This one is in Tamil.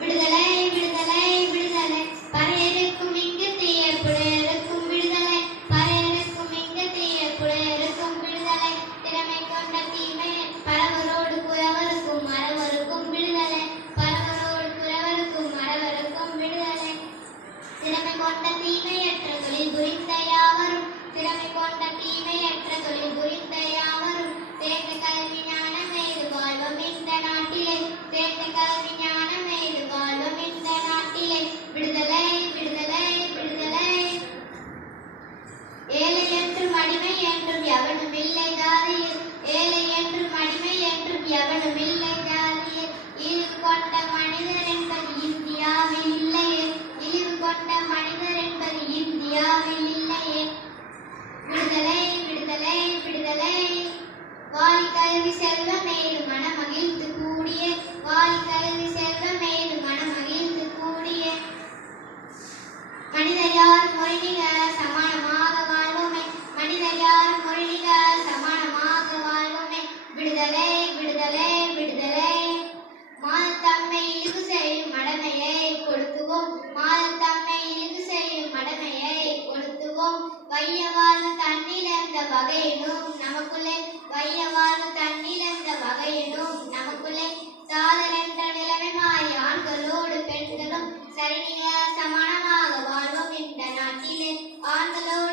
விடுதலை. the end of the oven will like a தண்ணீர் தன்னிழந்த வகையினும் நமக்குள்ளே வையவாறு தன்னிழந்த வகையினும் நமக்குள்ளே சாதலென்ற நிலைமை ஆண்களோடு பெண்களும் சரிநில சமானமாக வாழ்வோம் இந்த நாட்டிலே ஆண்களோடு